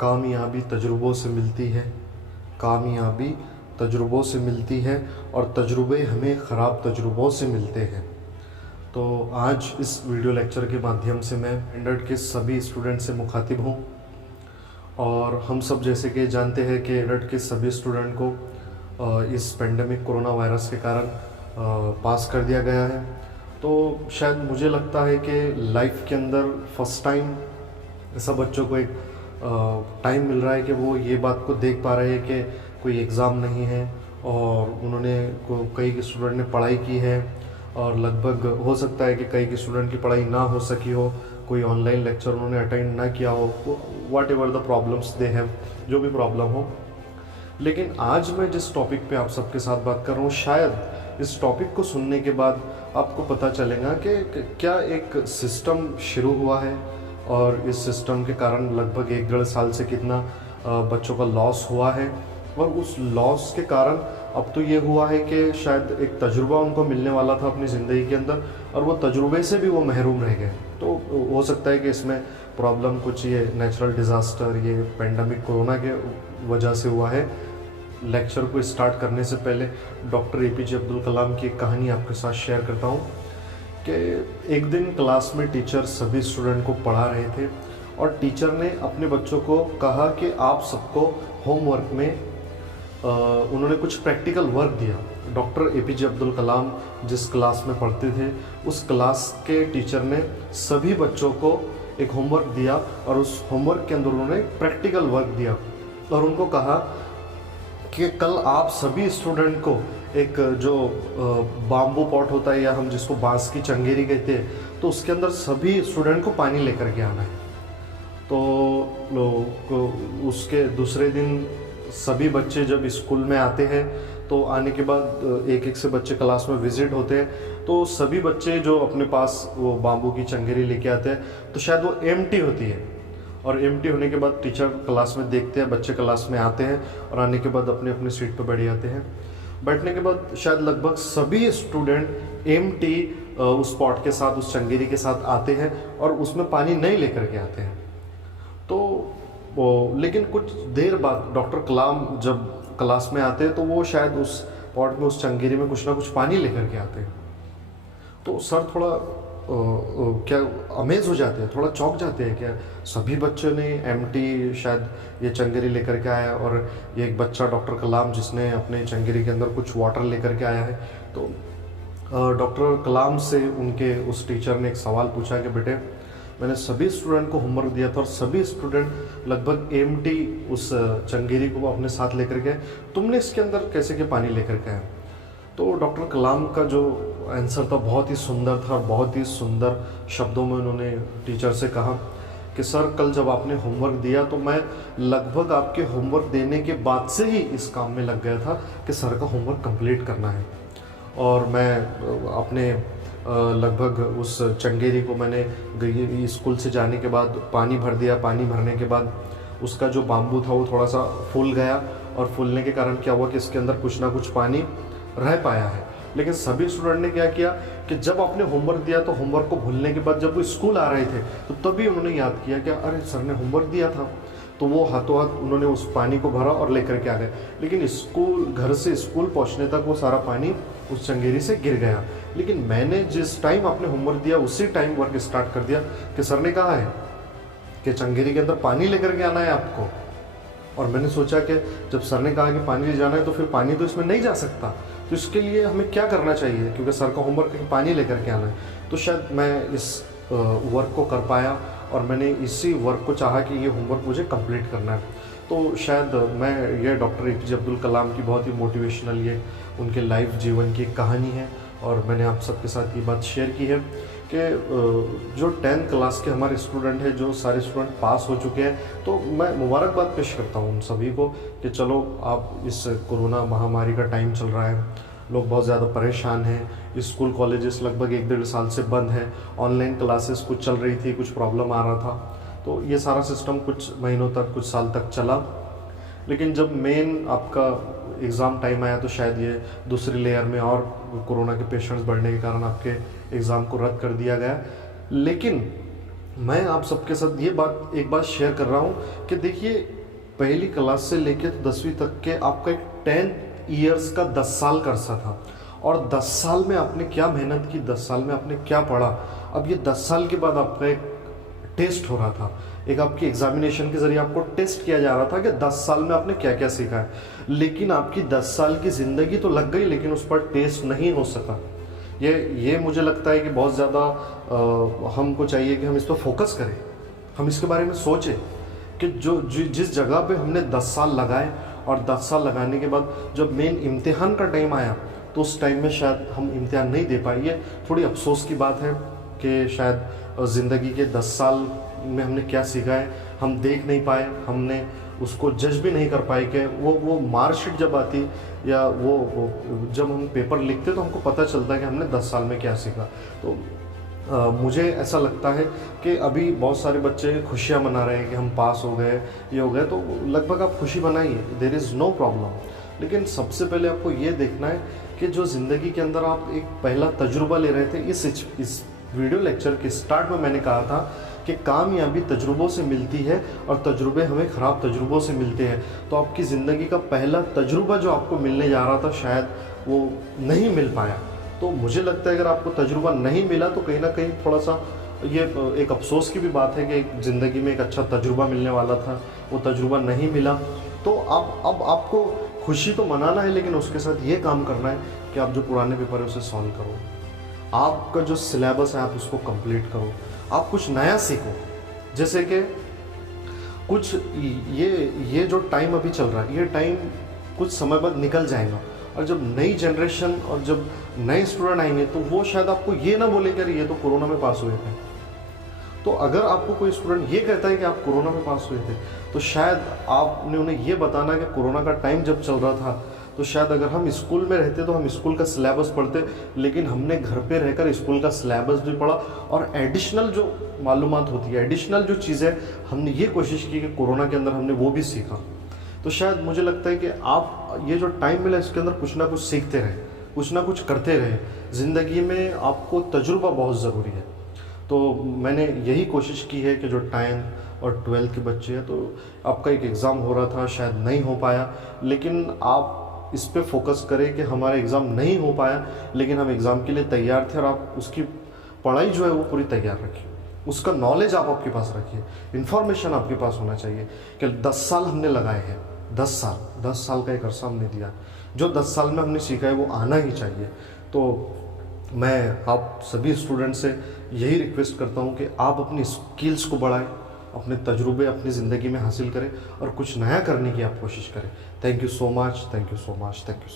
कामयाबी तजुर्बों से मिलती है, कामयाबी तजुर्बों से मिलती है और तजुर्बे हमें ख़राब तजुर्बों से मिलते हैं। तो आज इस वीडियो लेक्चर के माध्यम से मैं स्टैंडर्ड के सभी स्टूडेंट से मुखातिब हूँ और हम सब जैसे कि जानते हैं कि स्टैंडर्ड के सभी स्टूडेंट को इस पेंडेमिक कोरोना वायरस के कारण पास कर दिया गया है। तो शायद मुझे लगता है कि लाइफ के अंदर फर्स्ट टाइम ऐसा बच्चों को एक टाइम मिल रहा है कि वो ये बात को देख पा रहे हैं कि कोई एग्ज़ाम नहीं है और उन्होंने कई स्टूडेंट ने पढ़ाई की है और लगभग हो सकता है कि कई के स्टूडेंट की पढ़ाई ना हो सकी हो, कोई ऑनलाइन लेक्चर उन्होंने अटेंड ना किया हो, what ever the problems they have, जो भी प्रॉब्लम हो। लेकिन आज मैं जिस टॉपिक पे आप सबके साथ बात कर रहा हूँ, शायद इस टॉपिक को सुनने के बाद आपको पता चलेगा कि क्या एक सिस्टम शुरू हुआ है और इस सिस्टम के कारण लगभग 1-1.5 साल से कितना बच्चों का लॉस हुआ है और उस लॉस के कारण अब तो ये हुआ है कि शायद एक तजुर्बा उनको मिलने वाला था अपनी ज़िंदगी के अंदर और वो तजुर्बे से भी वो महरूम रह गए। तो हो सकता है कि इसमें प्रॉब्लम कुछ ये नेचुरल डिज़ास्टर, ये पेंडेमिक कोरोना के वजह से हुआ है। लेक्चर को स्टार्ट करने से पहले डॉक्टर एपीजे अब्दुल कलाम की एक कहानी आपके साथ शेयर करता हूँ कि एक दिन क्लास में टीचर सभी स्टूडेंट को पढ़ा रहे थे और टीचर ने अपने बच्चों को कहा कि आप सबको होमवर्क में उन्होंने कुछ प्रैक्टिकल वर्क दिया। डॉक्टर एपीजे अब्दुल कलाम जिस क्लास में पढ़ते थे उस क्लास के टीचर ने सभी बच्चों को एक होमवर्क दिया और उस होमवर्क के अंदर उन्होंने प्रैक्टिकल वर्क दिया और उनको कहा कि कल आप सभी स्टूडेंट को एक जो बाम्बू पॉट होता है या हम जिसको बांस की चंगेरी कहते हैं, तो उसके अंदर सभी स्टूडेंट को पानी लेकर के आना है। तो उसके दूसरे दिन सभी बच्चे जब स्कूल में आते हैं तो आने के बाद एक एक से बच्चे क्लास में विजिट होते हैं, तो सभी बच्चे जो अपने पास वो बाम्बू की चंगेरी लेके आते हैं तो शायद वो एम्प्टी होती है और एम्प्टी होने के बाद टीचर क्लास में देखते हैं, बच्चे क्लास में आते हैं और आने के बाद अपने अपने सीट पर बैठ जाते हैं। बैठने के बाद शायद लगभग सभी स्टूडेंट एम्प्टी उस पॉट के साथ, उस चंगेरी के साथ आते हैं और उसमें पानी नहीं लेकर के आते हैं। तो लेकिन कुछ देर बाद डॉक्टर कलाम जब क्लास में आते हैं तो वो शायद उस पॉट में, उस चंगेरी में कुछ ना कुछ पानी लेकर के आते हैं। तो सर थोड़ा क्या अमेज हो जाते हैं, थोड़ा चौंक जाते हैं, क्या सभी बच्चों ने एम्प्टी शायद ये चंगेरी लेकर के आया और ये एक बच्चा डॉक्टर कलाम जिसने अपने चंगेरी के अंदर कुछ वाटर लेकर के आया है। तो डॉक्टर कलाम से उनके उस टीचर ने एक सवाल पूछा कि बेटे, मैंने सभी स्टूडेंट को होमवर्क दिया था और सभी स्टूडेंट लगभग एम्प्टी उस चंगेरी को अपने साथ लेकर गए, तुमने इसके अंदर कैसे के पानी लेकर के आए? तो डॉक्टर कलाम का जो आंसर था बहुत ही सुंदर था और बहुत ही सुंदर शब्दों में उन्होंने टीचर से कहा कि सर, कल जब आपने होमवर्क दिया तो मैं लगभग आपके होमवर्क देने के बाद से ही इस काम में लग गया था कि सर का होमवर्क कंप्लीट करना है। और मैं अपने लगभग उस चंगेरी को मैंने स्कूल से जाने के बाद पानी भर दिया। पानी भरने के बाद उसका जो बाम्बू था वो थोड़ा सा फूल गया और फूलने के कारण क्या हुआ कि इसके अंदर कुछ ना कुछ पानी रह पाया है। लेकिन सभी स्टूडेंट ने क्या किया कि जब आपने होमवर्क दिया तो होमवर्क को भूलने के बाद जब वो स्कूल आ रहे थे तो तभी उन्होंने याद किया कि अरे सर ने होमवर्क दिया था, तो वो हाथों हाथ उन्होंने उस पानी को भरा और लेकर के आ गए। लेकिन घर से स्कूल पहुंचने तक वो सारा पानी उस चंगेरी से गिर गया। लेकिन मैंने जिस टाइम आपने होमवर्क दिया उसी टाइम वर्क स्टार्ट कर दिया कि सर ने कहा है कि चंगेरी के अंदर पानी लेकर के आना है आपको। और मैंने सोचा कि जब सर ने कहा कि पानी ले जाना है तो फिर पानी तो इसमें नहीं जा सकता, तो इसके लिए हमें क्या करना चाहिए, क्योंकि सर का होमवर्क है कि पानी लेकर के आना है। तो शायद मैं इस वर्क को कर पाया और मैंने इसी वर्क को चाहा कि ये होमवर्क मुझे कंप्लीट करना है। तो शायद मैं ये डॉक्टर एपीजे अब्दुल कलाम की बहुत ही मोटिवेशनल, ये उनके लाइफ जीवन की कहानी है और मैंने आप सबके साथ ये बात शेयर की है कि जो 10th क्लास के हमारे स्टूडेंट हैं, जो सारे स्टूडेंट पास हो चुके हैं, तो मैं मुबारकबाद पेश करता हूँ उन सभी को कि चलो आप इस कोरोना महामारी का टाइम चल रहा है, लोग बहुत ज़्यादा परेशान हैं, स्कूल कॉलेजेस लगभग 1-1.5 साल से बंद हैं, ऑनलाइन क्लासेस कुछ चल रही थी, कुछ प्रॉब्लम आ रहा था, तो ये सारा सिस्टम कुछ महीनों तक, कुछ साल तक चला। लेकिन जब मेन आपका एग्ज़ाम टाइम आया तो शायद ये दूसरी लेयर में और कोरोना के पेशेंट्स बढ़ने के कारण आपके एग्ज़ाम को रद्द कर दिया गया। लेकिन मैं आप सबके साथ ये बात एक बात शेयर कर रहा हूँ कि देखिए, पहली क्लास से लेकर 10वीं तक के आपका एक 10 इयर्स का 10 साल का अरसा था, और 10 साल में आपने क्या मेहनत की, 10 साल में आपने क्या पढ़ा। अब ये 10 साल के बाद आपका एक टेस्ट हो रहा था, एक आपकी एग्जामिनेशन के जरिए आपको टेस्ट किया जा रहा था कि 10 साल में आपने क्या क्या सीखा है। लेकिन आपकी 10 साल की ज़िंदगी तो लग गई, लेकिन उस पर टेस्ट नहीं हो सका। ये मुझे लगता है कि बहुत ज़्यादा हमको चाहिए कि हम इस पर फोकस करें, हम इसके बारे में सोचें कि जिस जगह पे हमने 10 साल लगाए, और 10 साल लगाने के बाद जब मेन इम्तिहान का टाइम आया तो उस टाइम में शायद हम इम्तिहान नहीं दे पाए। ये थोड़ी अफसोस की बात है कि शायद ज़िंदगी के 10 साल में हमने क्या सीखा है हम देख नहीं पाए, हमने उसको जज भी नहीं कर पाए कि वो मार्कशीट जब आती या वो जब हम पेपर लिखते तो हमको पता चलता है कि हमने 10 साल में क्या सीखा। तो मुझे ऐसा लगता है कि अभी बहुत सारे बच्चे खुशियाँ मना रहे हैं कि हम पास हो गए, ये हो गए, तो लगभग आप खुशी मनाइए, देयर इज़ नो प्रॉब्लम। लेकिन सबसे पहले आपको ये देखना है कि जो ज़िंदगी के अंदर आप एक पहला तजुर्बा ले रहे थे। इस वीडियो लेक्चर के स्टार्ट में मैंने कहा था कि कामयाबी तजुर्बों से मिलती है और तजुर्बे हमें ख़राब तजुर्बों से मिलते हैं। तो आपकी ज़िंदगी का पहला तजुर्बा जो आपको मिलने जा रहा था शायद वो नहीं मिल पाया। तो मुझे लगता है अगर आपको तजुर्बा नहीं मिला तो कहीं ना कहीं थोड़ा सा ये एक अफसोस की भी बात है कि ज़िंदगी में एक अच्छा तजुर्बा मिलने वाला था, वो तजुर्बा नहीं मिला। तो अब आपको खुशी तो मनाना है, लेकिन उसके साथ ये काम करना है कि आप जो पुराने पेपर है उसे सॉल्व करो, आपका जो सिलेबस है आप उसको कंप्लीट करो, आप कुछ नया सीखो। जैसे कि कुछ ये जो टाइम अभी चल रहा है, ये टाइम कुछ समय बाद निकल जाएगा, और जब नई जनरेशन और जब नए स्टूडेंट आएंगे तो वो शायद आपको ये ना बोले कि अरे ये तो कोरोना में पास हुए थे। तो अगर आपको कोई स्टूडेंट ये कहता है कि आप कोरोना में पास हुए थे, तो शायद आपने उन्हें ये बताना कि कोरोना का टाइम जब चल रहा था तो शायद अगर हम स्कूल में रहते तो हम स्कूल का सिलेबस पढ़ते, लेकिन हमने घर पे रहकर स्कूल का सिलेबस भी पढ़ा, और एडिशनल जो मालूमात होती है, एडिशनल जो चीज़ें हमने ये कोशिश की कि कोरोना के अंदर हमने वो भी सीखा। तो शायद मुझे लगता है कि आप ये जो टाइम मिला इसके अंदर कुछ ना कुछ सीखते रहें, कुछ ना कुछ करते रहें। ज़िंदगी में आपको तजुर्बा बहुत ज़रूरी है। तो मैंने यही कोशिश की है कि जो 10 और 12 के बच्चे हैं, तो आपका एक एग्ज़ाम हो रहा था, शायद नहीं हो पाया, लेकिन आप इस पे फोकस करें कि हमारा एग्ज़ाम नहीं हो पाया लेकिन हम एग्ज़ाम के लिए तैयार थे, और आप उसकी पढ़ाई जो है वो पूरी तैयार रखिए, उसका नॉलेज आप आपके पास रखिए, इन्फॉर्मेशन आपके पास होना चाहिए कि 10 साल हमने लगाए हैं, 10 साल का एक अरसा हमने दिया, जो 10 साल में हमने सीखा है वो आना ही चाहिए। तो मैं आप सभी स्टूडेंट से यही रिक्वेस्ट करता हूँ कि आप अपनी स्किल्स को बढ़ाएं, अपने तजुर्बे अपनी ज़िंदगी में हासिल करें और कुछ नया करने की आप कोशिश करें। Thank you so much, thank you so much, thank you so much.